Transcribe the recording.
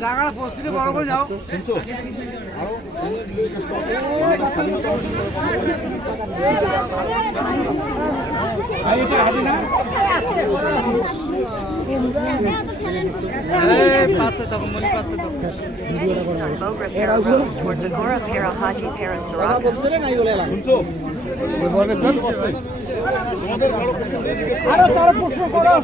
জায়গাটা পরিস্থিতি বড় করে যাও the Gora Para Haji Para Saraka. বলে স্যার? আরও তার প্রশ্ন করো।